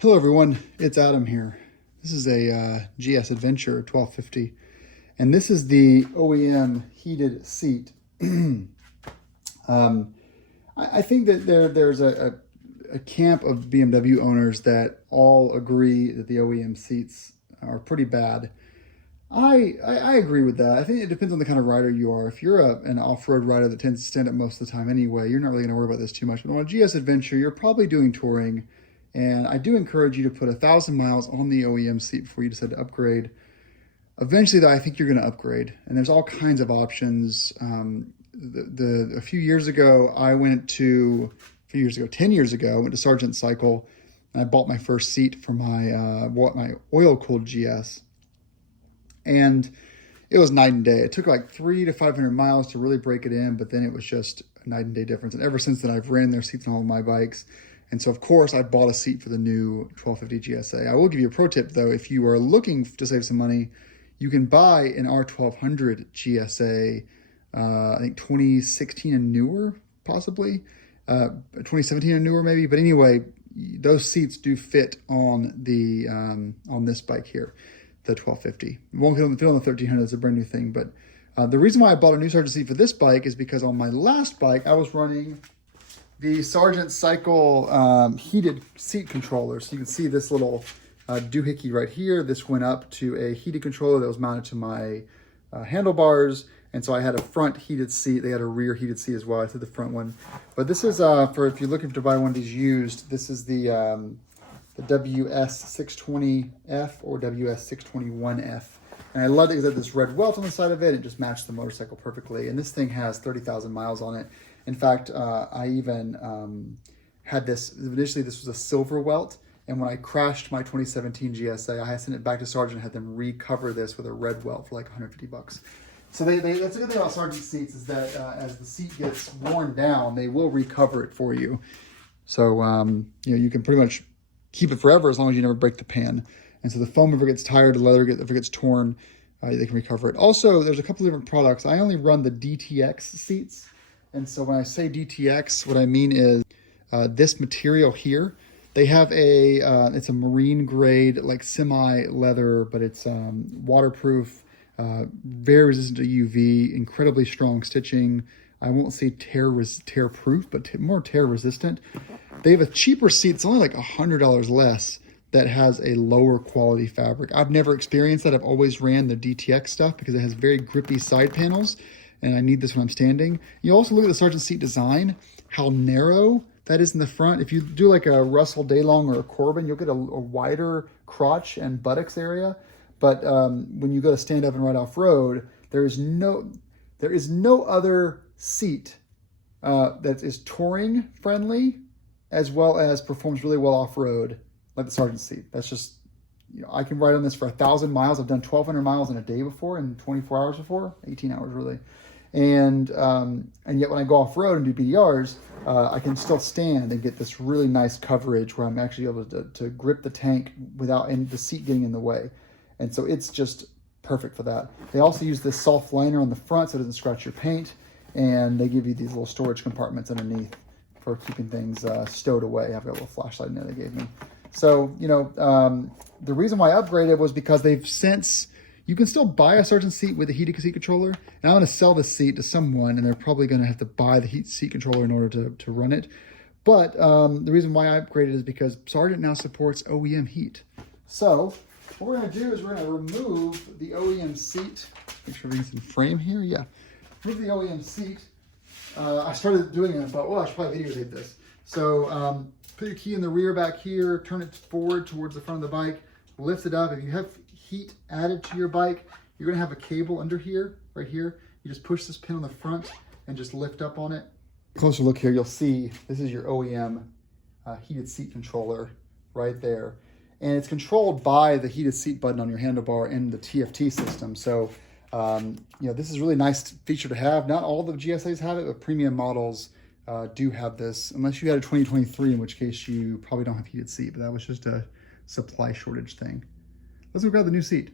Hello everyone, it's Adam here. This is a GS Adventure 1250, and this is the OEM heated seat. I think that there's a camp of BMW owners that all agree that the OEM seats are pretty bad. I agree with that. I think it depends on the kind of rider you are. If you're an off-road rider that tends to stand up most of the time anyway, you're not really going to worry about this too much. But on a GS Adventure, you're probably doing touring. And I do encourage you to put 1,000 miles on the OEM seat before you decide to upgrade. Eventually, though, I think you're going to upgrade. And there's all kinds of options. A few years ago, 10 years ago, I went to Sargent Cycle. And I bought my first seat for my oil-cooled GS. And it was night and day. It took like 300 to 500 miles to really break it in, but then it was just a night and day difference. And ever since then, I've ran their seats on all of my bikes. And so, of course, I bought a seat for the new 1250 GSA. I will give you a pro tip, though. If you are looking to save some money, you can buy an R1200 GSA, I think 2016 and newer, possibly. 2017 and newer, maybe. But anyway, those seats do fit on the on this bike here, the 1250. It won't fit on the 1300. It's a brand new thing. But the reason why I bought a new Sargent seat for this bike is because on my last bike, I was running the Sargent Cycle heated seat controller. So you can see this little doohickey right here. This went up to a heated controller that was mounted to my handlebars. And so I had a front heated seat. They had a rear heated seat as well. I did the front one. But this is, for if you're looking to buy one of these used, this is the WS620F or WS621F. And I love it because it has this red welt on the side of it. It just matched the motorcycle perfectly. And this thing has 30,000 miles on it. In fact, I even had this, initially this was a silver welt, and when I crashed my 2017 GSA, I sent it back to Sargent and had them recover this with a red welt for like 150 bucks. So that's a good thing about Sargent seats is that as the seat gets worn down, they will recover it for you. So, you can pretty much keep it forever as long as you never break the pan. And so the foam ever gets tired, the leather if it gets torn, they can recover it. Also, there's a couple of different products. I only run the DTX seats. And so when I say DTX, what I mean is this material here. They have it's a marine grade, like semi leather, but it's waterproof, very resistant to UV, incredibly strong stitching. I won't say tear proof, but more tear resistant. They have a cheaper seat. It's only like $100 less that has a lower quality fabric. I've never experienced that. I've always ran the DTX stuff because it has very grippy side panels. And I need this when I'm standing. You also look at the Sargent seat design, how narrow that is in the front. If you do like a Russell Daylong or a Corbin, you'll get a wider crotch and buttocks area. But when you go to stand up and ride off-road, there is no other seat that is touring friendly as well as performs really well off-road like the Sargent seat. That's just, I can ride on this for 1,000 miles. I've done 1,200 miles in a day before, in 24 hours before, 18 hours really. And yet when I go off-road and do BDRs, I can still stand and get this really nice coverage where I'm actually able to grip the tank without the seat getting in the way. And so it's just perfect for that. They also use this soft liner on the front so it doesn't scratch your paint. And they give you these little storage compartments underneath for keeping things stowed away. I've got a little flashlight in there they gave me. So, the reason why I upgraded was because you can still buy a Sargent seat with a heated seat controller. And I want to sell this seat to someone, and they're probably going to have to buy the heat seat controller in order to run it. But the reason why I upgraded is because Sargent now supports OEM heat. So what we're going to do is we're going to remove the OEM seat. Make sure everything's in frame here. Yeah. Remove the OEM seat. I started doing it, but I should probably videotape this. So put your key in the rear back here, turn it forward towards the front of the bike, lift it up. If you have heat added to your bike, you're gonna have a cable under here, right here. You just push this pin on the front and just lift up on it. Closer look here, you'll see this is your OEM heated seat controller right there. And it's controlled by the heated seat button on your handlebar and the TFT system. So, this is a really nice feature to have. Not all the GSAs have it, but premium models do have this, unless you had a 2023, in which case you probably don't have heated seat, but that was just a supply shortage thing. Let's go grab the new seat.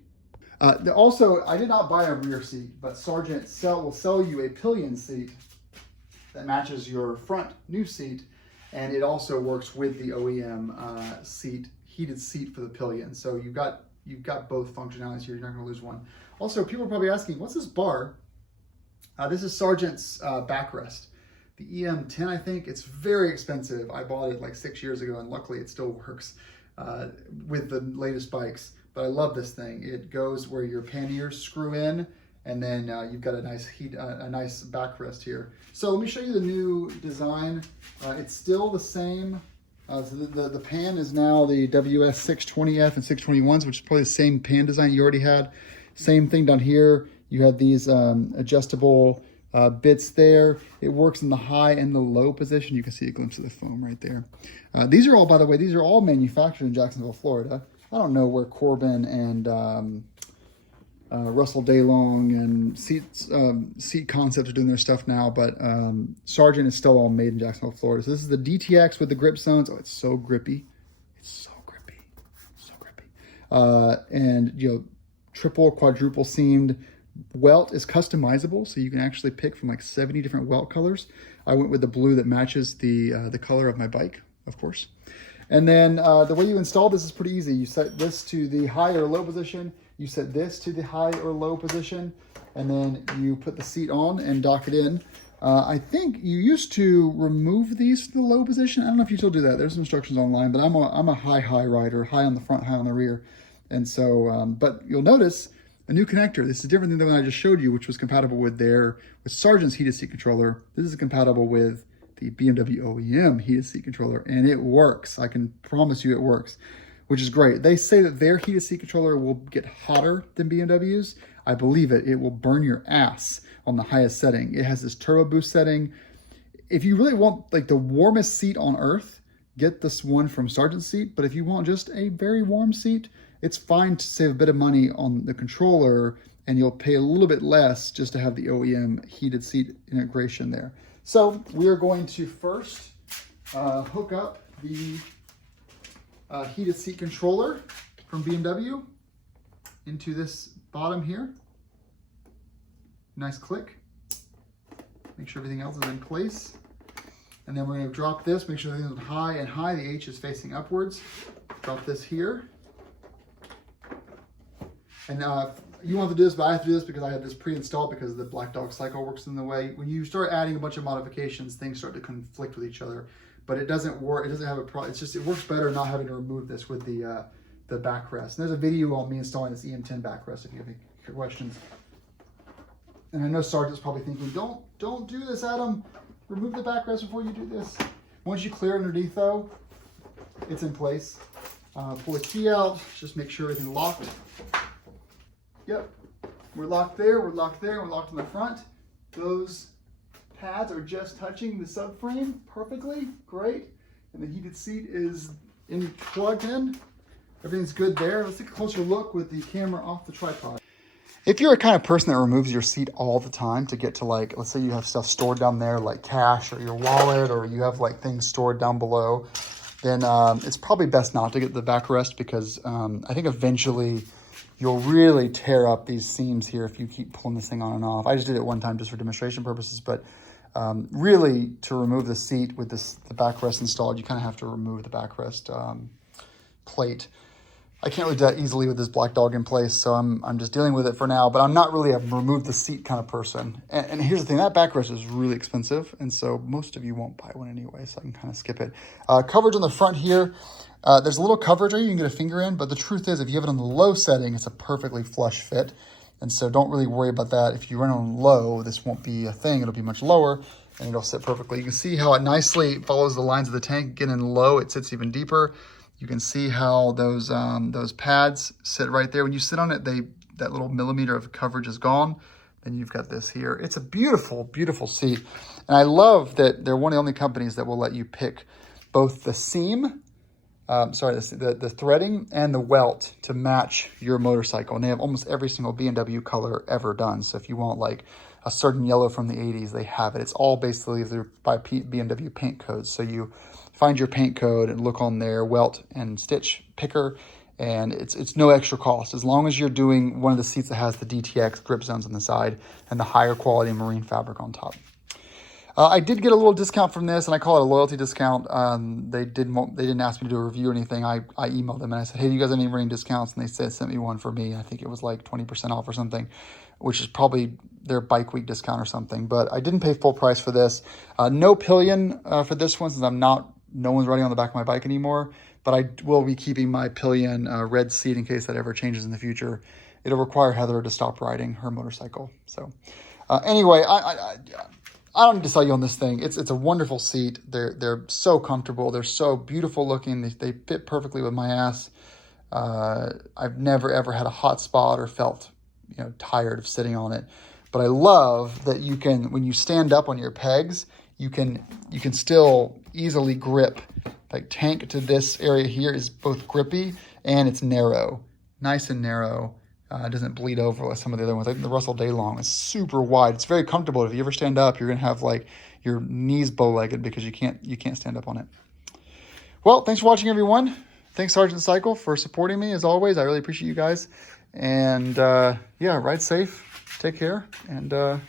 Also, I did not buy a rear seat, but Sargent will sell you a pillion seat that matches your front new seat. and it also works with the OEM heated seat for the pillion. So you've got both functionalities here. You're not going to lose one. Also, people are probably asking, what's this bar? This is Sargent's backrest. The EM10, I think. It's very expensive. I bought it like 6 years ago, and luckily it still works with the latest bikes. But I love this thing. It goes where your panniers screw in, and then you've got a nice nice backrest here. So let me show you the new design. It's still the same. So the pan is now the WS620F and 621s, which is probably the same pan design you already had. Same thing down here. You have these adjustable bits there. It works in the high and the low position. You can see a glimpse of the foam right there. These are all, by the way, these are all manufactured in Jacksonville, Florida. I don't know where Corbin and Russell DeLong and Seat Concepts are doing their stuff now, but Sargent is still all made in Jacksonville, Florida. So this is the DTX with the grip zones. Oh, it's so grippy. It's so grippy. So grippy. And, you know, triple, quadruple seamed. Welt is customizable, so you can actually pick from like 70 different welt colors. I went with the blue that matches the color of my bike, of course. And then the way you install this is pretty easy. You set this to the high or low position. You set this to the high or low position, and then you put the seat on and dock it in. I think you used to remove these to the low position. I don't know if you still do that. There's some instructions online, but I'm a high rider, high on the front, high on the rear. And so, but you'll notice a new connector. This is different than the one I just showed you, which was compatible with Sargent's heated seat controller. This is compatible with the BMW OEM heated seat controller, and it works. I can promise you it works, which is great. They say that their heated seat controller will get hotter than BMW's. I believe it. It will burn your ass on the highest setting. It has this turbo boost setting. If you really want like the warmest seat on earth, get this one from Sargent's seat. But if you want just a very warm seat, it's fine to save a bit of money on the controller, and you'll pay a little bit less just to have the OEM heated seat integration there. So we are going to first hook up the heated seat controller from BMW into this bottom here. Nice click. Make sure everything else is in place. And then we're going to drop this, make sure everything's high and high. The H is facing upwards. Drop this here. And you want to do this, but I have to do this because I have this pre-installed because the Black Dog cycle works in the way. When you start adding a bunch of modifications, things start to conflict with each other. But it doesn't work. It doesn't have a problem. It's just it works better not having to remove this with the backrest. And there's a video on me installing this EM10 backrest if you have any questions. And I know Sargent's probably thinking, don't do this, Adam. Remove the backrest before you do this. Once you clear underneath, though, it's in place. Pull the key out. Just make sure everything's locked. Yep, we're locked there, we're locked there, we're locked in the front. Those pads are just touching the subframe perfectly, great. And the heated seat is plugged in. Everything's good there. Let's take a closer look with the camera off the tripod. If you're a kind of person that removes your seat all the time to get to like, let's say you have stuff stored down there like cash or your wallet, or you have like things stored down below, then it's probably best not to get the backrest because I think eventually you'll really tear up these seams here if you keep pulling this thing on and off. I just did it one time just for demonstration purposes, but really to remove the seat with the backrest installed, you kind of have to remove the backrest plate. I can't really do that easily with this Black Dog in place, so I'm just dealing with it for now, but I'm not really a remove the seat kind of person. And here's the thing, that backrest is really expensive, and so most of you won't buy one anyway, so I can kind of skip it. Coverage on the front here, there's a little coverage there you can get a finger in, but the truth is if you have it on the low setting, it's a perfectly flush fit. And so don't really worry about that. If you run on low, this won't be a thing. It'll be much lower and it'll sit perfectly. You can see how it nicely follows the lines of the tank. Again, in low, it sits even deeper. You can see how those pads sit right there. When you sit on it, that little millimeter of coverage is gone. Then you've got this here. It's a beautiful, beautiful seat. And I love that they're one of the only companies that will let you pick both the seam, the threading and the welt to match your motorcycle. And they have almost every single BMW color ever done. So if you want like a certain yellow from the 80s, they have it. It's all basically by BMW paint codes. So you find your paint code and look on their welt and stitch picker, and it's no extra cost as long as you're doing one of the seats that has the DTX grip zones on the side and the higher quality marine fabric on top. I did get a little discount from this, and I call it a loyalty discount. They didn't ask me to do a review or anything. I emailed them and I said, hey, do you guys have any ring discounts? And they sent me one for me. I think it was like 20% off or something, which is probably their bike week discount or something. But I didn't pay full price for this. No pillion for this one, since no one's riding on the back of my bike anymore. But I will be keeping my pillion red seat in case that ever changes in the future. It'll require Heather to stop riding her motorcycle. So anyway, I don't need to sell you on this thing. It's a wonderful seat. They're so comfortable. They're so beautiful looking. They fit perfectly with my ass. I've never ever had a hot spot or felt tired of sitting on it. But I love that you can, when you stand up on your pegs, you can still easily grip. Like tank to this area here is both grippy and it's narrow, nice and narrow. It doesn't bleed over like some of the other ones. Like the Russell Daylong is super wide. It's very comfortable. If you ever stand up, you're gonna have like your knees bow-legged because you can't stand up on it. Well, thanks for watching, everyone. Thanks, Sargent Cycle, for supporting me as always. I really appreciate you guys. And yeah, ride safe, take care, and